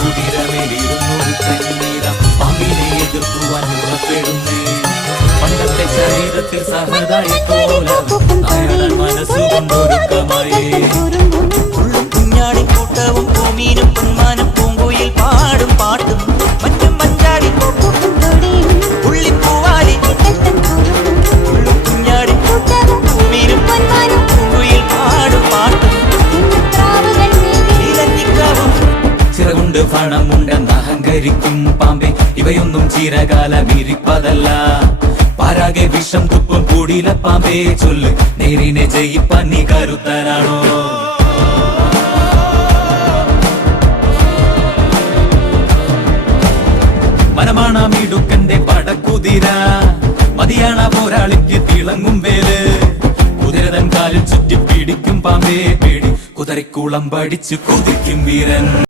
കുതിരമേലിരുന്നൊരു കന്നീര പാമ്പിനെ എതിർക്കുവാൻ ഉറപ്പെടുന്നേ. പണ്ടത്തെ ശരീരത്തിൽ സഹതായി കോലം അയാൾ മനസ്സുകൊണ്ടൊരുക്കമായേ. കുഞ്ഞാടി കൂട്ടവും പൂമീനും പൊന്മാനും പൂങ്കുയിൽ പാടും പാട്ടും മറ്റും മഞ്ചാടി പുള്ളിപ്പൂവാലി കുഞ്ഞാടി പൂമീനും പൊന്മാനും പൂങ്കുയിൽ പാടും പാട്ടും ചിറകുണ്ട് പണമുണ്ടെന്ന് അഹങ്കരിക്കും പാമ്പേ. ഇവയൊന്നും ചിരകാലം ഇരിപ്പതല്ല. പാരാകെ വിഷം തുപ്പും കൂടിയില പാമ്പേ. ചൊല്ല് നേരിനെ ജയിപ്പാൻ നീ കരുത്തനാണോ? മനമാണമിടുക്കന്റെ പടക്കുതിര മതിയാണ പോരാളിക്ക് തിളങ്ങും വേല്. കുതിരതൻ കാലിൽ ചുറ്റി പിടിക്കും പാമ്പേ പേടി. കുതിരക്കുളം പഠിച്ചു കുതിക്കും വീരൻ.